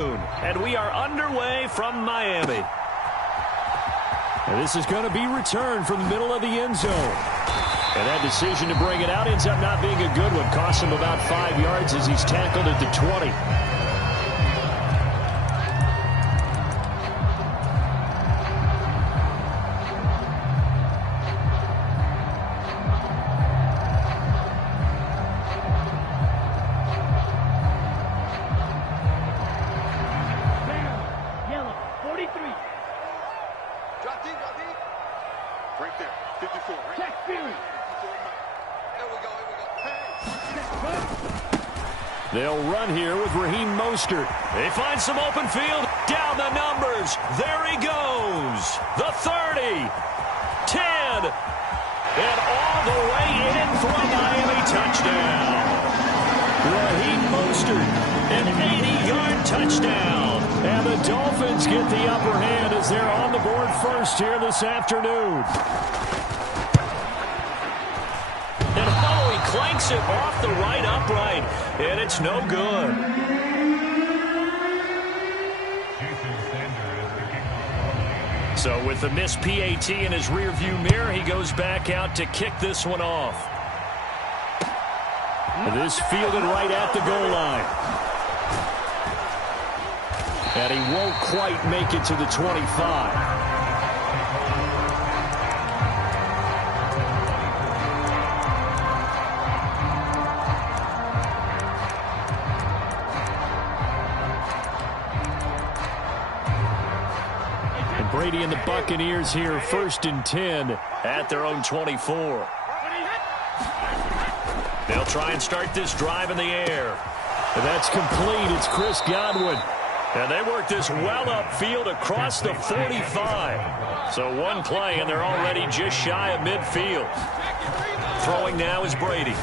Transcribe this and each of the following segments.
And we are underway from Miami. And this is going to be returned from the middle of the end zone. And that decision to bring it out ends up not being a good one. Costs him about 5 yards as he's tackled at the 20. Right there, 54. Right? Check, there we go, They'll run here with Raheem Mostert. They find some open field. Down the numbers. There he goes. The 30. 10. And all the way in for a Miami touchdown. Raheem Mostert, an 80-yard touchdown. And the Dolphins get the upper hand as they're on the board first here this afternoon. And oh, he clanks it off the right upright, and it's no good. So with the missed PAT in his rearview mirror, he goes back out to kick this one off. This fielded right at the goal line. And he won't quite make it to the 25. And Brady and the Buccaneers here, 1st and 10 at their own 24. They'll try and start this drive in the air. And that's complete. It's Chris Godwin. And they work this well upfield across the 45. So one play, and they're already just shy of midfield. Throwing now is Brady.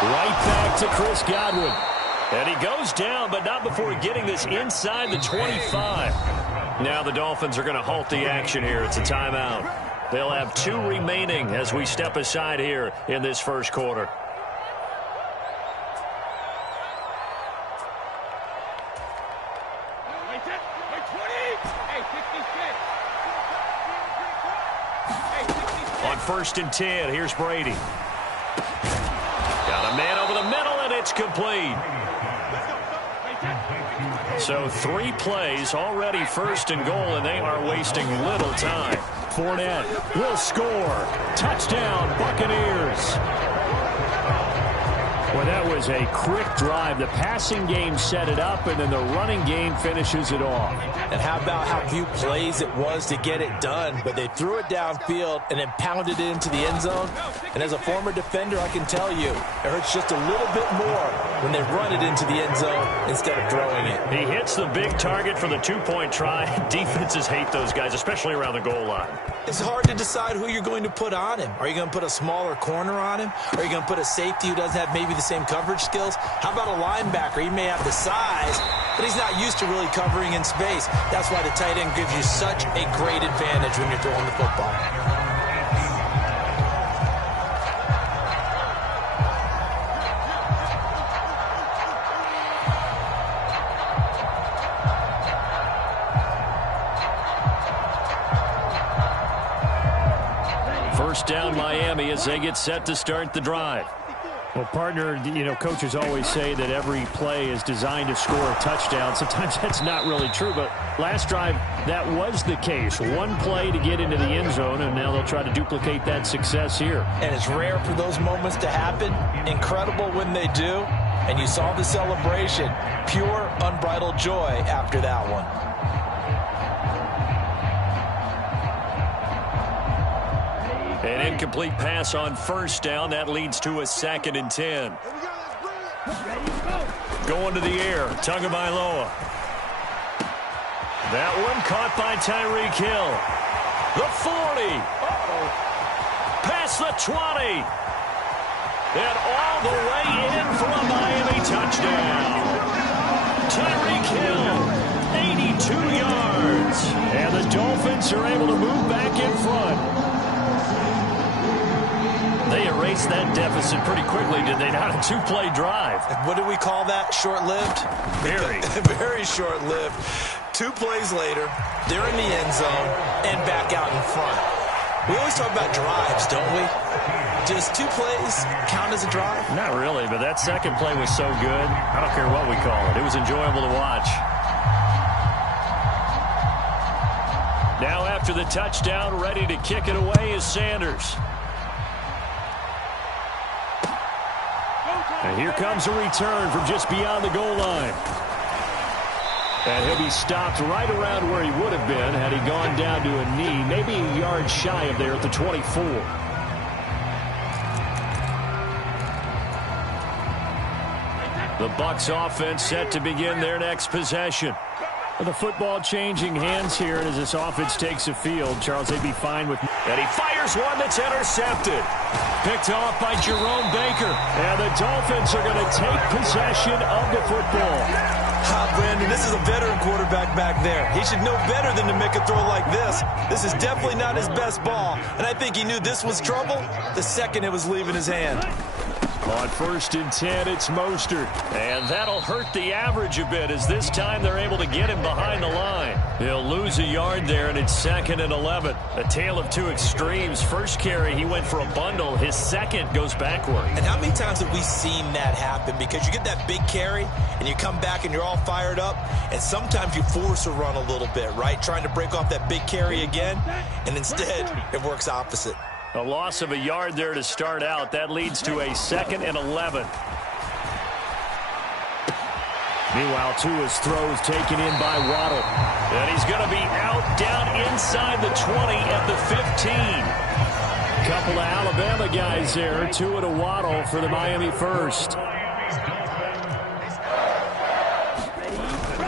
Right back to Chris Godwin. And he goes down, but not before getting this inside the 25. Now the Dolphins are going to halt the action here. It's a timeout. They'll have 2 remaining as we step aside here in this first quarter. On 1st and 10, here's Brady. Got a man over the middle, and it's complete. So 3 plays, already 1st and goal, and they are wasting little time. Fournette will score. Touchdown, Buccaneers. Well, that was a quick drive. The passing game set it up, and then the running game finishes it off. And how about how few plays it was to get it done, but they threw it downfield and then pounded it into the end zone. And as a former defender, I can tell you, it hurts just a little bit more when they run it into the end zone instead of throwing it. He hits the big target for the 2-point try. Defenses hate those guys, especially around the goal line. It's hard to decide who you're going to put on him. Are you going to put a smaller corner on him? Are you going to put a safety who doesn't have maybe the same coverage skills? How about a linebacker? He may have the size, but he's not used to really covering in space. That's why the tight end gives you such a great advantage when you're throwing the football. First down Miami as they get set to start the drive. Well, partner, coaches always say that every play is designed to score a touchdown. Sometimes that's not really true, but last drive, that was the case. One play to get into the end zone, and now they'll try to duplicate that success here. And it's rare for those moments to happen. Incredible when they do. And you saw the celebration. Pure, unbridled joy after that one. An incomplete pass on 1st down. That leads to a 2nd and 10. Going to the air. Tagovailoa. That one caught by Tyreek Hill. The 40. Past the 20. And all the way in for a Miami touchdown. Tyreek Hill, 82 yards. And the Dolphins are able to move back in front. They are erased that deficit pretty quickly, did they not? A two-play drive. What do we call that? Short-lived? Very. Very short-lived. 2 plays later, they're in the end zone and back out in front. We always talk about drives, don't we? Does 2 plays count as a drive? Not really, but that second play was so good. I don't care what we call it. It was enjoyable to watch. Now after the touchdown, ready to kick it away is Sanders. And here comes a return from just beyond the goal line. And he'll be stopped right around where he would have been had he gone down to a knee, maybe a yard shy of there at the 24. The Bucs offense set to begin their next possession. The football changing hands here as this offense takes the field. Charles, they'd be fine with... And he fires one that's intercepted. Picked off by Jerome Baker. And the Dolphins are going to take possession of the football. Brandon, this is a veteran quarterback back there. He should know better than to make a throw like this. This is definitely not his best ball. And I think he knew this was trouble the second it was leaving his hand. On 1st and 10, it's Mostert. And that'll hurt the average a bit as this time they're able to get him behind the line. He'll lose a yard there, and it's 2nd and 11. A tale of 2 extremes. First carry, he went for a bundle. His second goes backward. And how many times have we seen that happen? Because you get that big carry, and you come back and you're all fired up, and sometimes you force a run a little bit, right? Trying to break off that big carry again, and instead it works opposite. A loss of a yard there to start out. That leads to a 2nd and 11. Meanwhile, Tua's throws taken in by Waddle. And he's going to be out down inside the 20 at the 15. Couple of Alabama guys there. Tua to Waddle for the Miami first.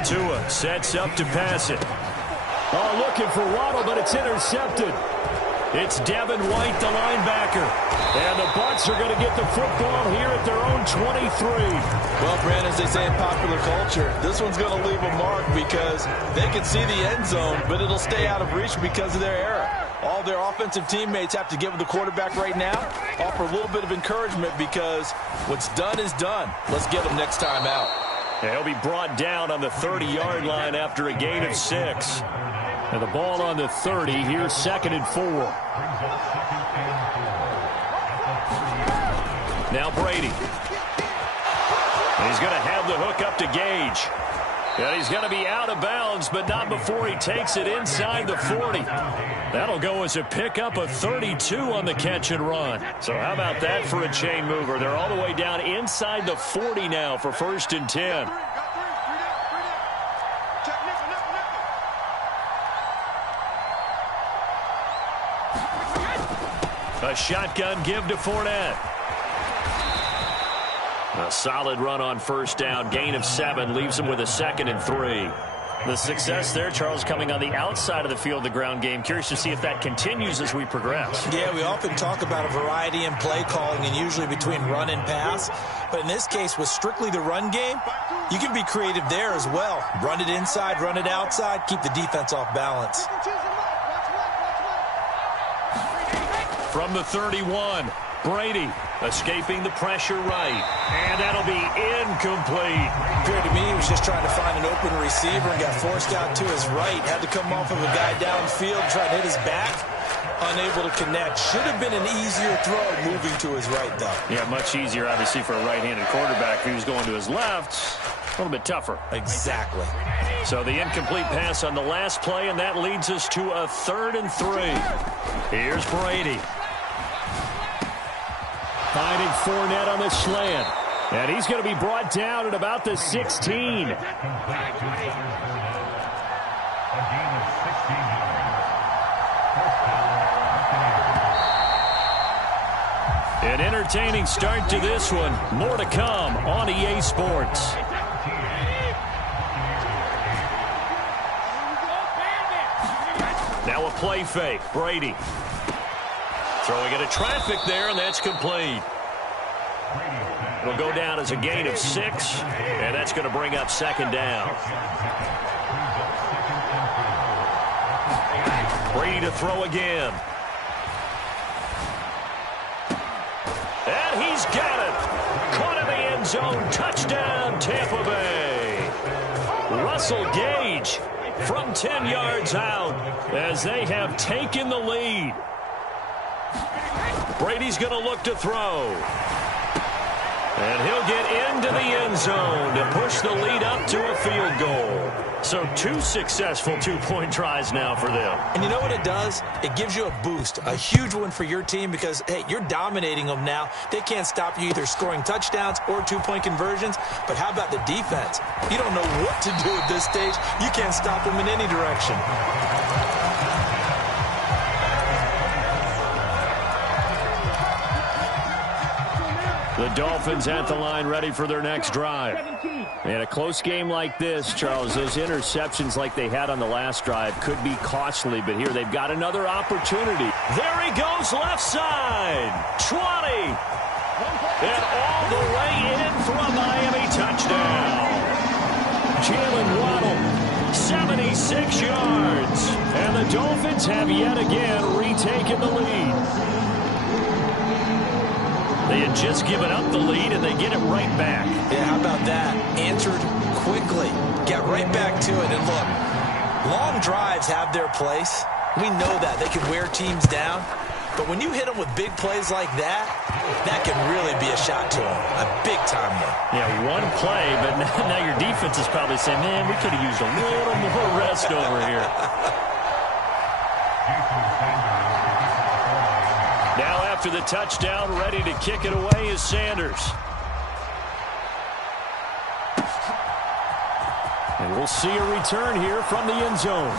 Tua sets up to pass it. Oh, looking for Waddle, but it's intercepted. It's Devin White, the linebacker. And the Bucs are going to get the football here at their own 23. Well, Brandon, as they say in popular culture, this one's going to leave a mark because they can see the end zone, but it'll stay out of reach because of their error. All their offensive teammates have to get with the quarterback right now, offer a little bit of encouragement because what's done is done. Let's get them next time out. He'll be brought down on the 30-yard line after a gain of 6. And the ball on the 30. Here's 2nd and 4. Now Brady. And he's going to have the hook up to Gage. And he's going to be out of bounds, but not before he takes it inside the 40. That'll go as a pickup of 32 on the catch and run. So how about that for a chain mover? They're all the way down inside the 40 now for 1st and 10. A shotgun give to Fournette. A solid run on 1st down. Gain of 7 leaves him with a 2nd and 3. The success there, Charles, coming on the outside of the field, the ground game. Curious to see if that continues as we progress. Yeah, we often talk about a variety in play calling and usually between run and pass. But in this case, with strictly the run game, you can be creative there as well. Run it inside, run it outside, keep the defense off balance. From the 31, Brady escaping the pressure right. And that'll be incomplete. Appeared to me he was just trying to find an open receiver and got forced out to his right. Had to come off of a guy downfield, try to hit his back. Unable to connect. Should have been an easier throw moving to his right, though. Yeah, much easier, obviously, for a right-handed quarterback. If he was going to his left, a little bit tougher. Exactly. So the incomplete pass on the last play, and that leads us to a 3rd and 3. Here's Brady. Finding Fournette on the slant. And he's going to be brought down at about the 16. An entertaining start to this one. More to come on EA Sports. Now a play fake. Brady. Throwing into traffic there, and that's complete. It'll go down as a gain of 6, and that's going to bring up 2nd down. Brady to throw again. And he's got it. Caught in the end zone. Touchdown, Tampa Bay. Russell Gage from 10 yards out as they have taken the lead. Brady's going to look to throw. And he'll get into the end zone to push the lead up to a field goal. So 2 successful two-point tries now for them. And you know what it does? It gives you a boost, a huge one for your team because, hey, you're dominating them now. They can't stop you either scoring touchdowns or two-point conversions. But how about the defense? You don't know what to do at this stage. You can't stop them in any direction. The Dolphins at the line ready for their next drive. And a close game like this, Charles, those interceptions like they had on the last drive could be costly, but here they've got another opportunity. There he goes left side. 20. And all the way in for a Miami touchdown. Jalen Waddle, 76 yards. And the Dolphins have yet again retaken the lead. They had just given up the lead, and they get it right back. Yeah, how about that? Answered quickly. Get right back to it. And look, long drives have their place. We know that. They can wear teams down. But when you hit them with big plays like that, that can really be a shot to them. A big-time one. Yeah, one play, but now your defense is probably saying, man, we could have used a little more rest over here. Now after the touchdown, ready to kick it away is Sanders. And we'll see a return here from the end zone.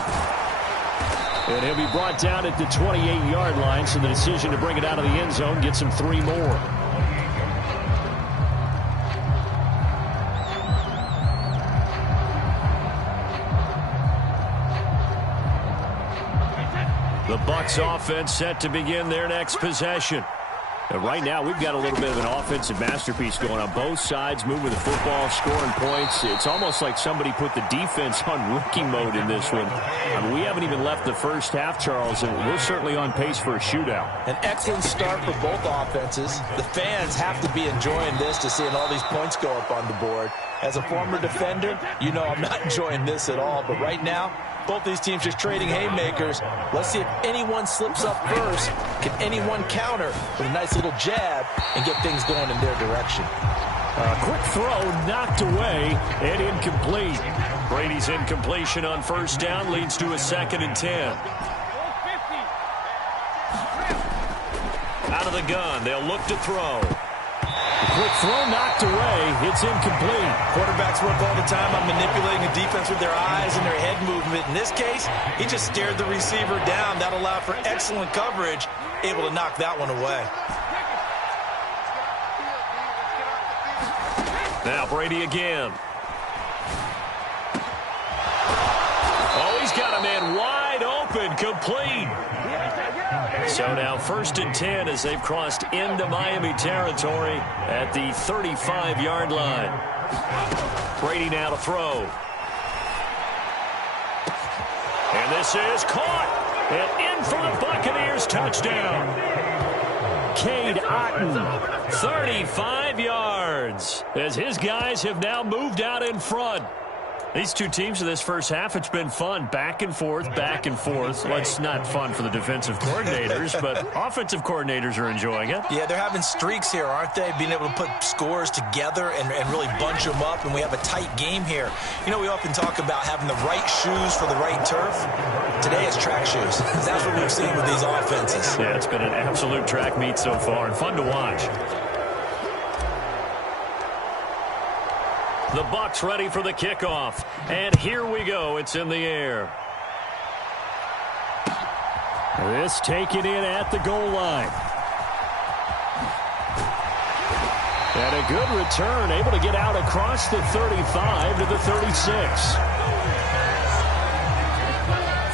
And he'll be brought down at the 28-yard line, so the decision to bring it out of the end zone gets him 3 more. The Bucs offense set to begin their next possession. And right now, we've got a little bit of an offensive masterpiece going on both sides, moving the football, scoring points. It's almost like somebody put the defense on rookie mode in this one. I mean, we haven't even left the first half, Charles, and we're certainly on pace for a shootout. An excellent start for both offenses. The fans have to be enjoying this to seeing all these points go up on the board. As a former defender, you know I'm not enjoying this at all. But right now, both these teams just trading haymakers. Let's see if anyone slips up first. Can anyone counter with a nice little jab and get things going in their direction? A quick throw knocked away and incomplete. Brady's incompletion on first down leads to a 2nd and 10. Out of the gun, they'll look to throw. Quick throw knocked away. It's incomplete. Quarterbacks work all the time on manipulating the defense with their eyes and their head movement. In this case, he just stared the receiver down. That allowed for excellent coverage, able to knock that one away. Now Brady again. Oh, he's got a man wide open, complete. So now 1st and 10 as they've crossed into Miami territory at the 35-yard line. Brady now to throw. And this is caught. And in for the Buccaneers touchdown. Cade Otton, 35 yards, as his guys have now moved out in front. These two teams in this first half, it's been fun. Back and forth, back and forth. Well, it's not fun for the defensive coordinators, but offensive coordinators are enjoying it. Yeah, they're having streaks here, aren't they? Being able to put scores together and really bunch them up, and we have a tight game here. You know, we often talk about having the right shoes for the right turf. Today it's track shoes. That's what we've seen with these offenses. Yeah, it's been an absolute track meet so far, and fun to watch. The Bucs ready for the kickoff. And here we go. It's in the air. This taken in at the goal line. And a good return, able to get out across the 35 to the 36.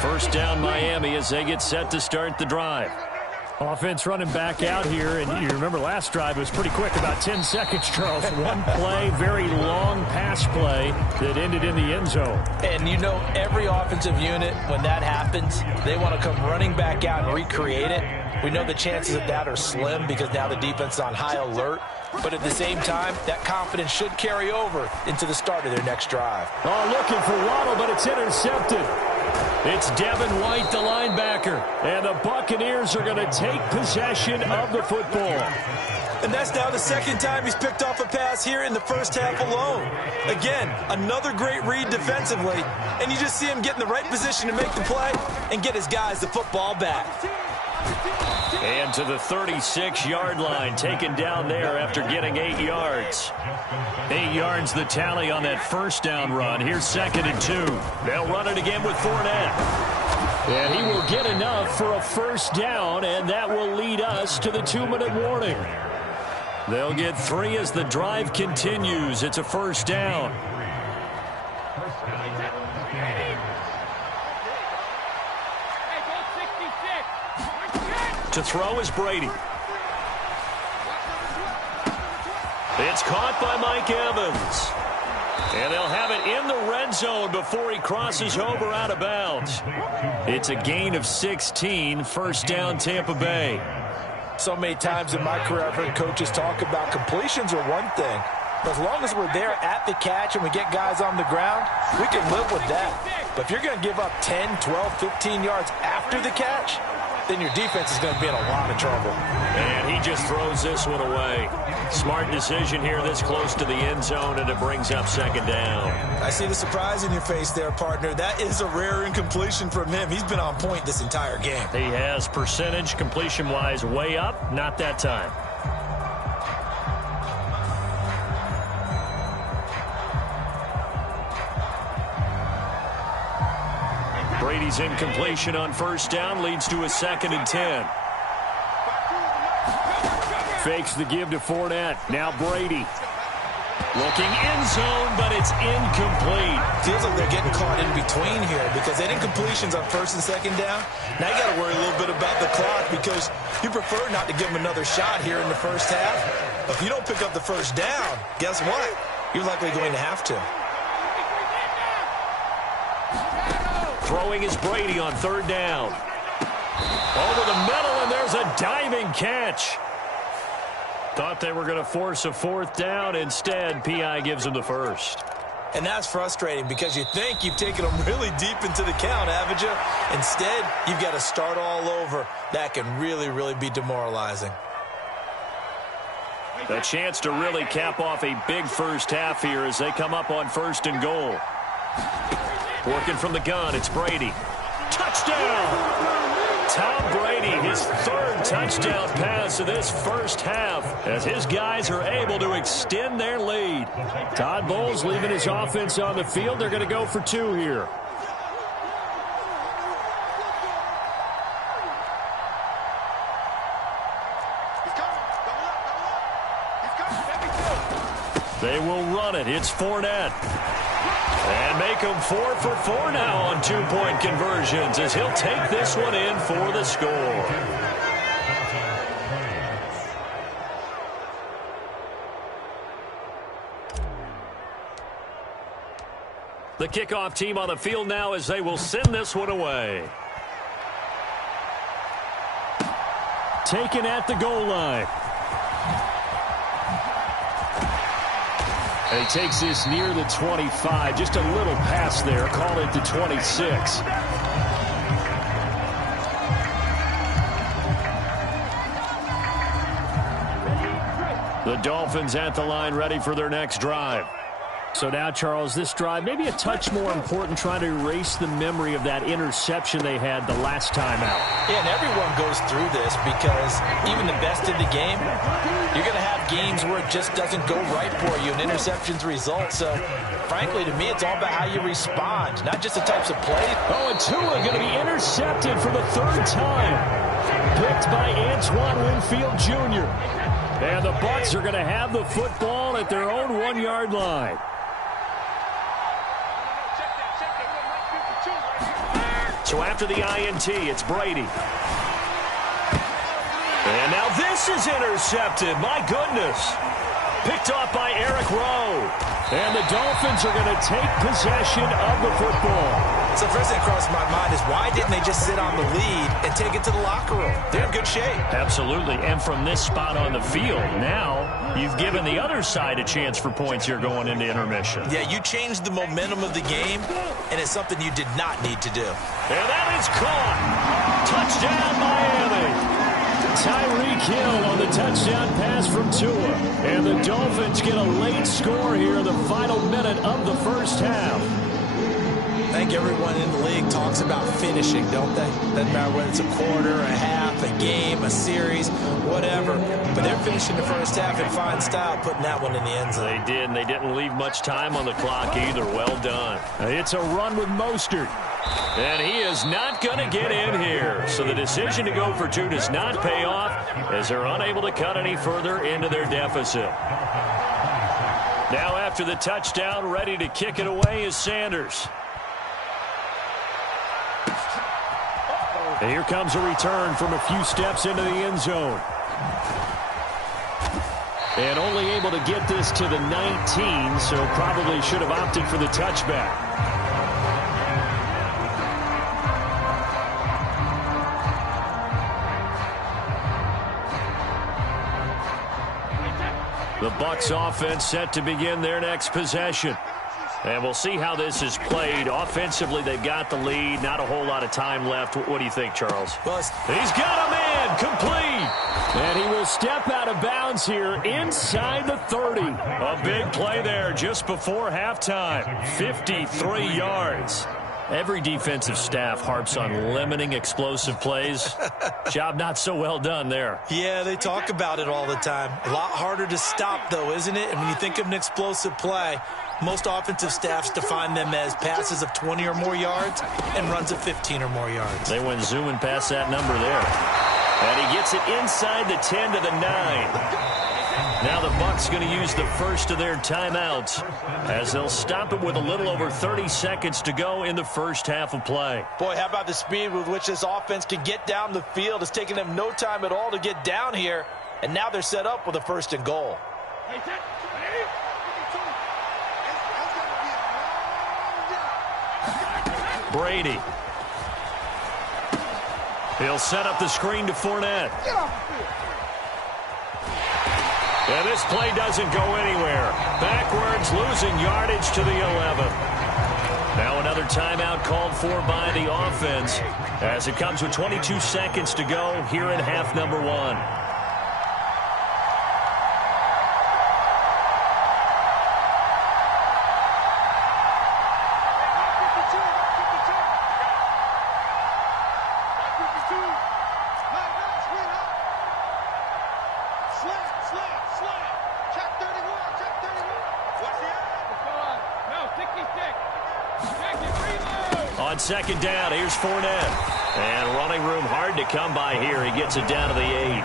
First down Miami as they get set to start the drive. Offense running back out here, and you remember last drive was pretty quick, about 10 seconds, Charles. One play, very long pass play that ended in the end zone. And you know every offensive unit, when that happens, they want to come running back out and recreate it. We know the chances of that are slim because now the defense is on high alert. But at the same time, that confidence should carry over into the start of their next drive. Oh, looking for Waddle, but it's intercepted. It's Devin White, the linebacker, and the Buccaneers are going to take possession of the football. And that's now the second time he's picked off a pass here in the first half alone. Again, another great read defensively, and you just see him get in the right position to make the play and get his guys the football back. And to the 36-yard line, taken down there after getting 8 yards. 8 yards the tally on that first down run. Here's 2nd and 2. They'll run it again with Fournette. And he will get enough for a first down, and that will lead us to the 2-minute warning. They'll get 3 as the drive continues. It's a first down. To throw is Brady. It's caught by Mike Evans. And they'll have it in the red zone before he crosses over out of bounds. It's a gain of 16, first down Tampa Bay. So many times in my career I've heard coaches talk about completions are one thing. But as long as we're there at the catch and we get guys on the ground, we can live with that. But if you're going to give up 10, 12, 15 yards after the catch, then your defense is going to be in a lot of trouble. And he just throws this one away. Smart decision here this close to the end zone, and it brings up 2nd down. I see the surprise in your face there, partner. That is a rare incompletion from him. He's been on point this entire game. He has percentage completion-wise way up, not that time. Brady's incompletion on first down leads to a 2nd and 10. Fakes the give to Fournette. Now Brady. Looking end zone, but it's incomplete. Feels like they're getting caught in between here because they didn't completions on 1st and 2nd down. Now you got to worry a little bit about the clock because you prefer not to give them another shot here in the first half. But if you don't pick up the first down, guess what? You're likely going to have to. Throwing is Brady on 3rd down. Over the middle, and there's a diving catch. Thought they were going to force a 4th down. Instead, P.I. gives them the first. And that's frustrating because you think you've taken them really deep into the count, haven't you? Instead, you've got to start all over. That can really, really be demoralizing. A chance to really cap off a big first half here as they come up on 1st and goal. Working from the gun, it's Brady. Touchdown! Tom Brady, his 3rd touchdown pass of this first half as his guys are able to extend their lead. Todd Bowles leaving his offense on the field. They're going to go for 2 here. They will run it. It's Fournette. And make him 4 for 4 now on 2-point conversions as he'll take this one in for the score. The kickoff team on the field now as they will send this one away. Taken at the goal line. And he takes this near the 25. Just a little pass there. Call it the 26. The Dolphins at the line ready for their next drive. So now, Charles, this drive maybe a touch more important, trying to erase the memory of that interception they had the last time out. Yeah, and everyone goes through this because even the best in the game, you're going to have games where it just doesn't go right for you and interceptions result. So, frankly, to me, it's all about how you respond, not just the types of plays. Oh, and Tua going to be intercepted for the 3rd time. Picked by Antoine Winfield Jr. And the Bucs are going to have the football at their own 1-yard line. So after the INT, it's Brady. And now this is intercepted. My goodness. Picked off by Eric Rowe. And the Dolphins are going to take possession of the football. So first thing that crossed my mind is why didn't they just sit on the lead and take it to the locker room? They're in good shape. Absolutely. And from this spot on the field, now you've given the other side a chance for points here going into intermission. Yeah, you changed the momentum of the game, and it's something you did not need to do. And that is caught. Touchdown, Miami. Tyreek Hill on the touchdown pass from Tua. And the Dolphins get a late score here in the final minute of the first half. I think everyone in the league talks about finishing, don't they? Doesn't matter whether it's a quarter, a half, a game, a series, whatever. But they're finishing the first half in fine style, putting that one in the end zone. They did, and they didn't leave much time on the clock either. Well done. It's a run with Mostert. And he is not going to get in here. So the decision to go for two does not pay off as they're unable to cut any further into their deficit. Now after the touchdown, ready to kick it away is Sanders. And here comes a return from a few steps into the end zone. And only able to get this to the 19, so probably should have opted for the touchback. The Bucs offense set to begin their next possession. And we'll see how this is played. Offensively, they've got the lead. Not a whole lot of time left. What do you think, Charles? Well, he's got a man complete. And he will step out of bounds here inside the 30. A big play there just before halftime. 53 yards. Every defensive staff harps on limiting explosive plays. Job not so well done there. Yeah, they talk about it all the time. A lot harder to stop, though, isn't it? And when you think of an explosive play, most offensive staffs define them as passes of 20 or more yards and runs of 15 or more yards. They went zooming past that number there. And he gets it inside the 10 to the 9. Now the Bucs going to use the first of their timeouts as they'll stop it with a little over 30 seconds to go in the first half of play. Boy, how about the speed with which this offense can get down the field? It's taking them no time at all to get down here, and now they're set up with a first and goal. Brady. He'll set up the screen to Fournette. And this play doesn't go anywhere. Backwards, losing yardage to the 11. Now another timeout called for by the offense as it comes with 22 seconds to go here in half number 1. On second down, here's Fournette. And running room hard to come by here. He gets it down to the 8.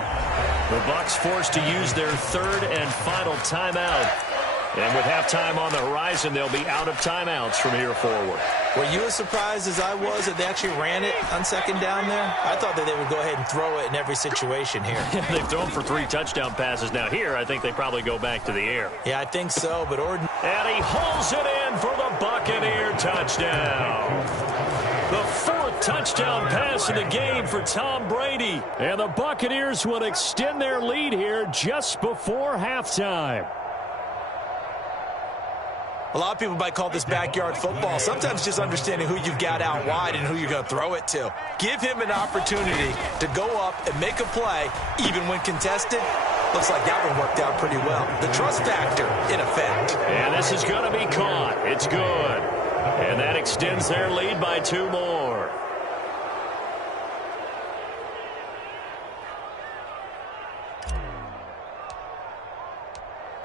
The Bucs forced to use their third and final timeout. And with halftime on the horizon, they'll be out of timeouts from here forward. Were you as surprised as I was that they actually ran it on second down there? I thought that they would go ahead and throw it in every situation here. They've thrown for 3 touchdown passes. Now here, I think they probably go back to the air. Yeah, I think so, but And he hauls it in for the Buccaneer touchdown. The 4th touchdown pass in the game for Tom Brady. And the Buccaneers will extend their lead here just before halftime. A lot of people might call this backyard football. Sometimes just understanding who you've got out wide and who you're going to throw it to. Give him an opportunity to go up and make a play, even when contested. Looks like that one worked out pretty well. The trust factor, in effect. And this is going to be caught. It's good. And that extends their lead by 2 more.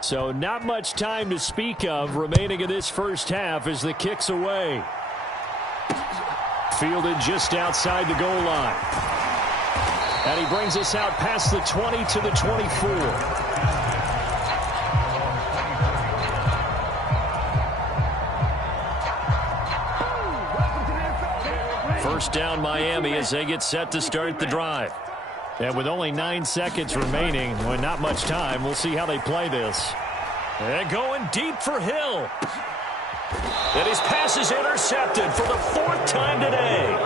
So not much time to speak of remaining in this first half as the kick's away. Fielded just outside the goal line. And he brings us out past the 20 to the 24. First down Miami as they get set to start the drive. And with only 9 seconds remaining, well, not much time, we'll see how they play this. And going deep for Hill. And his pass is intercepted for the 4th time today.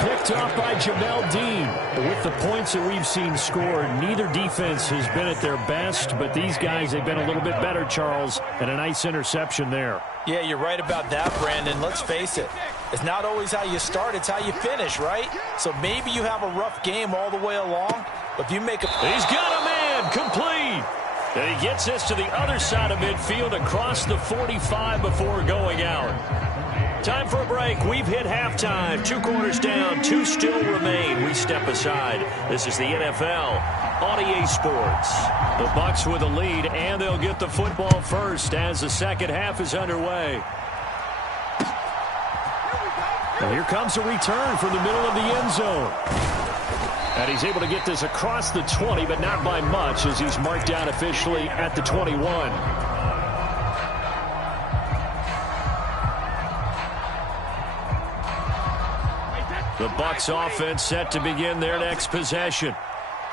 Picked off by Jamel Dean. With the points that we've seen scored, neither defense has been at their best, but these guys have been a little bit better, Charles, and a nice interception there. Yeah, you're right about that, Brandon. Let's face it. It's not always how you start, it's how you finish, right? So maybe you have a rough game all the way along, but if you make a... He's got a man, complete. And he gets this to the other side of midfield across the 45 before going out. Time for a break. We've hit halftime. 2 quarters down, 2 still remain. We step aside. This is the NFL on EA Sports. The Bucs with a lead, and they'll get the football first as the second half is underway. And here comes a return from the middle of the end zone. And he's able to get this across the 20, but not by much, as he's marked down officially at the 21. The Bucs offense set to begin their next possession.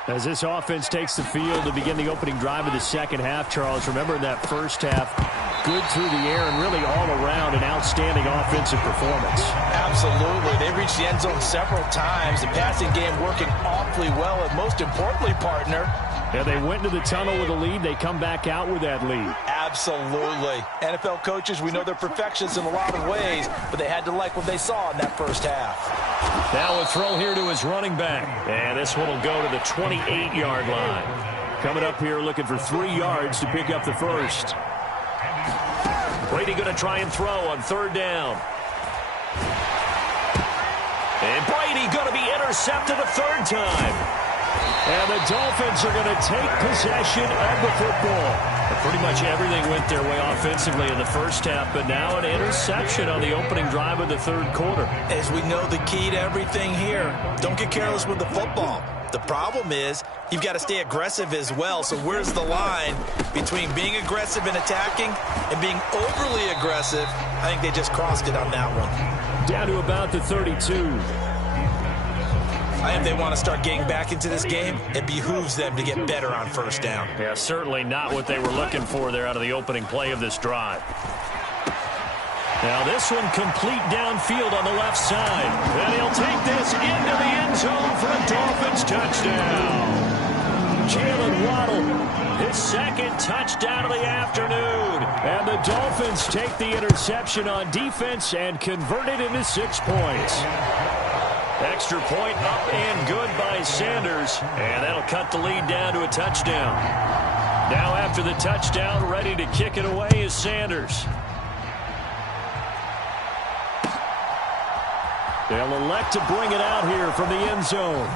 As this offense takes the field to begin the opening drive of the second half, Charles, remember in that first half, good through the air and really all around an outstanding offensive performance. Absolutely. They reached the end zone several times. The passing game working awfully well, and most importantly, partner. Yeah, they went into the tunnel with a lead. They come back out with that lead. Absolutely. NFL coaches, we know they're perfectionists in a lot of ways, but they had to like what they saw in that first half. Now a throw here to his running back. And this one will go to the 28-yard line. Coming up here looking for 3 yards to pick up the first. Brady going to try and throw on 3rd down. And Brady going to be intercepted a 3rd time. And the Dolphins are going to take possession of the football. Pretty much everything went their way offensively in the first half, but now an interception on the opening drive of the 3rd quarter. As we know, the key to everything here, don't get careless with the football. The problem is you've got to stay aggressive as well. So where's the line between being aggressive and attacking and being overly aggressive? I think they just crossed it on that one. Down to about the 32. If they want to start getting back into this game, it behooves them to get better on 1st down. Yeah, certainly not what they were looking for there out of the opening play of this drive. Now this one complete downfield on the left side. And he'll take this into the end zone for a Dolphins touchdown. Jalen Waddle, his 2nd touchdown of the afternoon. And the Dolphins take the interception on defense and convert it into 6 points. Extra point up and good by Sanders. And that'll cut the lead down to a touchdown. Now after the touchdown, ready to kick it away is Sanders. They'll elect to bring it out here from the end zone.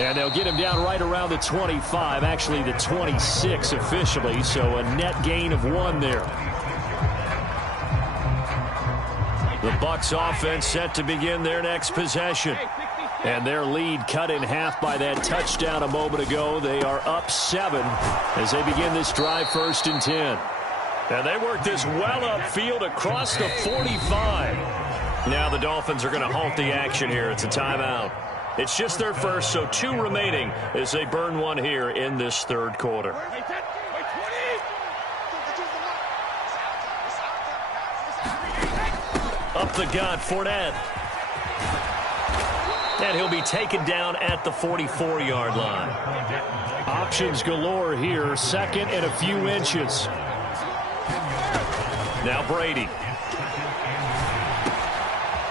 And they'll get him down right around the 25, actually the 26 officially, so a net gain of 1 there. The Bucs offense set to begin their next possession. And their lead cut in half by that touchdown a moment ago. They are up 7 as they begin this drive 1st and 10. And they work this well upfield across the 45. Now the Dolphins are going to halt the action here. It's a timeout. It's just their first, so 2 remaining as they burn 1 here in this 3rd quarter. Up the gut, Fournette. And he'll be taken down at the 44-yard line. Options galore here, 2nd and a few inches. Now Brady.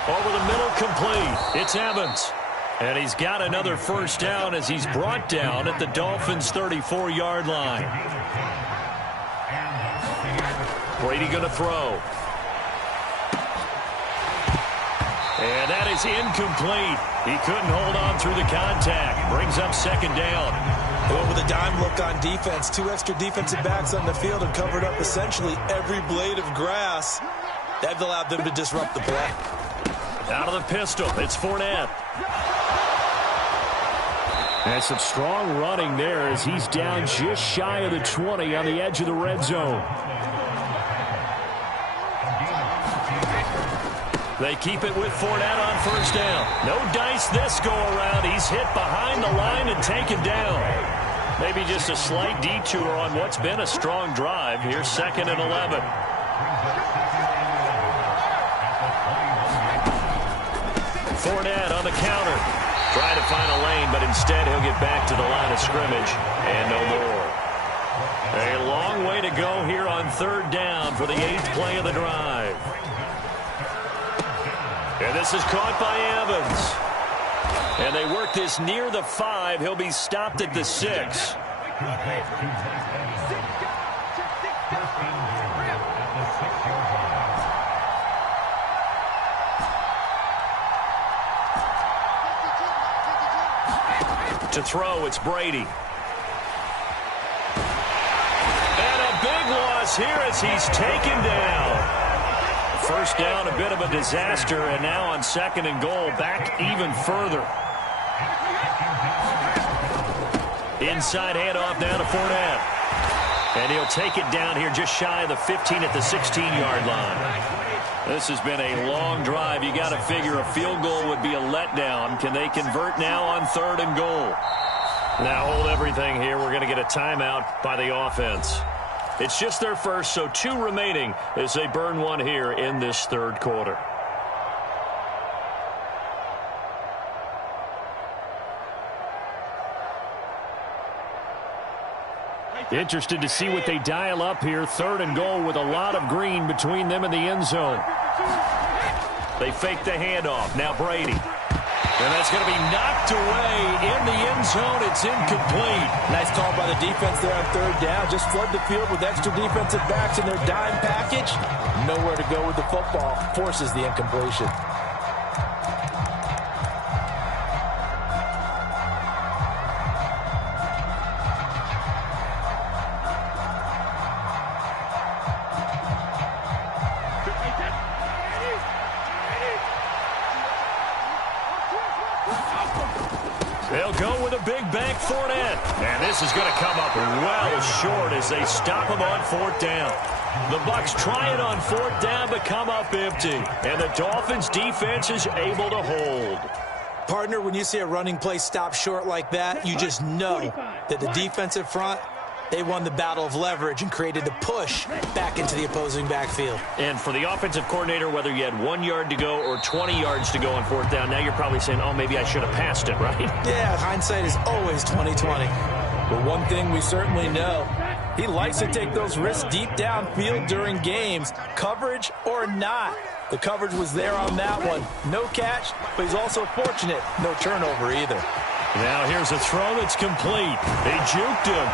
Over the middle, complete. It's Evans. And he's got another 1st down as he's brought down at the Dolphins' 34-yard line. Brady going to throw. And that is incomplete. He couldn't hold on through the contact. Brings up 2nd down. They went with a dime look on defense. 2 extra defensive backs on the field and covered up essentially every blade of grass. That allowed them to disrupt the play. Out of the pistol, it's Fournette. And some strong running there as he's down just shy of the 20 on the edge of the red zone. They keep it with Fournette on first down. No dice this go-around. He's hit behind the line and taken down. Maybe just a slight detour on what's been a strong drive. Here's 2nd and 11. Fournette on the counter. Trying to find a lane, but instead he'll get back to the line of scrimmage. And no more. A long way to go here on 3rd down for the 8th play of the drive. And this is caught by Evans. And they work this near the 5. He'll be stopped at the 6. To throw, it's Brady. And a big loss here as he's taken down. First down, a bit of a disaster, and now on 2nd and goal, back even further. Inside handoff now to Fournette. And he'll take it down here just shy of the 15 at the 16-yard line. This has been a long drive. You got to figure a field goal would be a letdown. Can they convert now on 3rd and goal? Now hold everything here. We're going to get a timeout by the offense. It's just their first, so 2 remaining as they burn one here in this 3rd quarter. Interested to see what they dial up here. 3rd and goal with a lot of green between them and the end zone. They fake the handoff. Now Brady. And that's going to be knocked away in the end zone. It's incomplete. Nice call by the defense there on 3rd down. Just flood the field with extra defensive backs in their dime package. Nowhere to go with the football. Forces the incompletion. They'll go with a big bank Fournette. And this is going to come up well short as they stop him on 4th down. The Bucs try it on 4th down but come up empty. And the Dolphins defense is able to hold. Partner, when you see a running play stop short like that, you just know that the defensive front, they won the battle of leverage and created the push back into the opposing backfield. And for the offensive coordinator, whether you had 1 yard to go or 20 yards to go on 4th down, now you're probably saying, oh, maybe I should have passed it, right? Yeah, hindsight is always 20/20. But one thing we certainly know, he likes to take those risks deep downfield during games, coverage or not. The coverage was there on that one. No catch, but he's also fortunate. No turnover either. Now here's a throw that's complete. They juked him.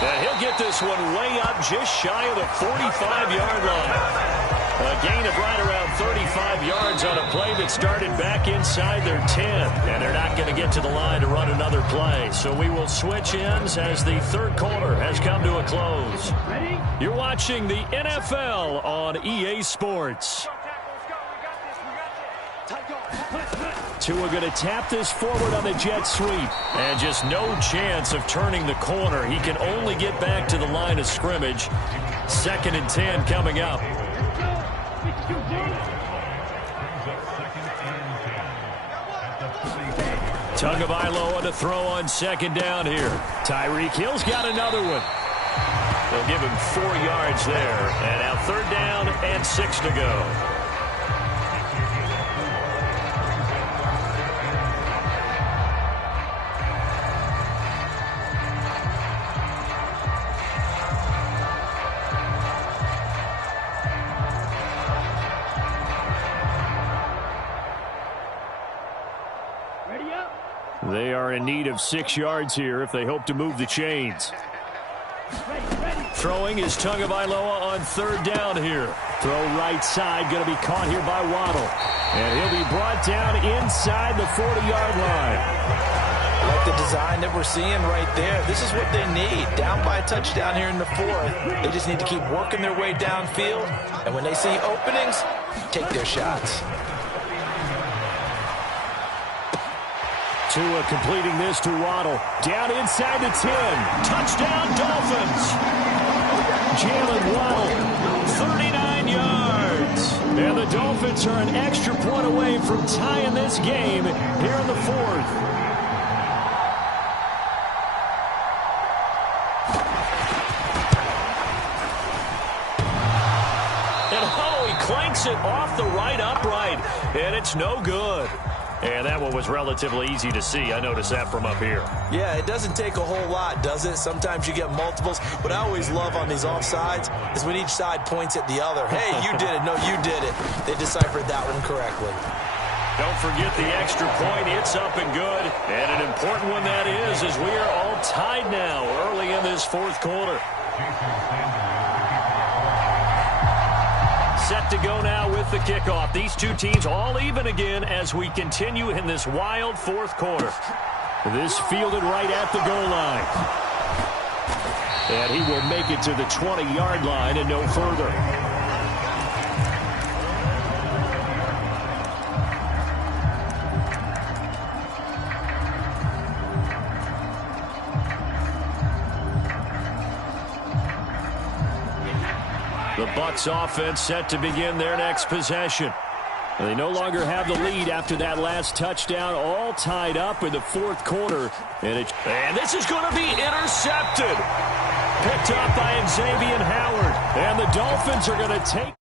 And he'll get this one way up just shy of the 45-yard line. A gain of right around 35 yards on a play that started back inside their 10. And they're not going to get to the line to run another play. So we will switch ends as the 3rd quarter has come to a close. You're watching the NFL on EA Sports. Tua going to tap this forward on the jet sweep. And just no chance of turning the corner. He can only get back to the line of scrimmage. 2nd and 10 coming up. Tagovailoa to throw on 2nd down here. Tyreek Hill's got another one. They'll give him 4 yards there. And now 3rd down and 6 to go. They are in need of 6 yards here if they hope to move the chains. Throwing is Tagovailoa on 3rd down here. Throw right side, going to be caught here by Waddle. And he'll be brought down inside the 40-yard line. Like the design that we're seeing right there. This is what they need. Down by a touchdown here in the 4th. They just need to keep working their way downfield. And when they see openings, take their shots. Tua completing this to Waddle. Down inside the 10. Touchdown, Dolphins. Jalen Waddle, 39 yards. And the Dolphins are an extra point away from tying this game here in the fourth. And he clanks it off the right upright, and it's no good. And that one was relatively easy to see. I noticed that from up here. Yeah, it doesn't take a whole lot, does it? Sometimes you get multiples. What I always love on these offsides is when each side points at the other. Hey, you did it. No, you did it. They deciphered that one correctly. Don't forget the extra point. It's up and good. And an important one that is, as we are all tied now early in this fourth quarter. Set to go now with the kickoff. These two teams all even again as we continue in this wild fourth quarter. This fielded right at the goal line. And he will make it to the 20-yard line and no further. The Bucs offense set to begin their next possession. They no longer have the lead after that last touchdown, all tied up in the fourth quarter. And this is going to be intercepted. Picked up by Xavier Howard. And the Dolphins are going to take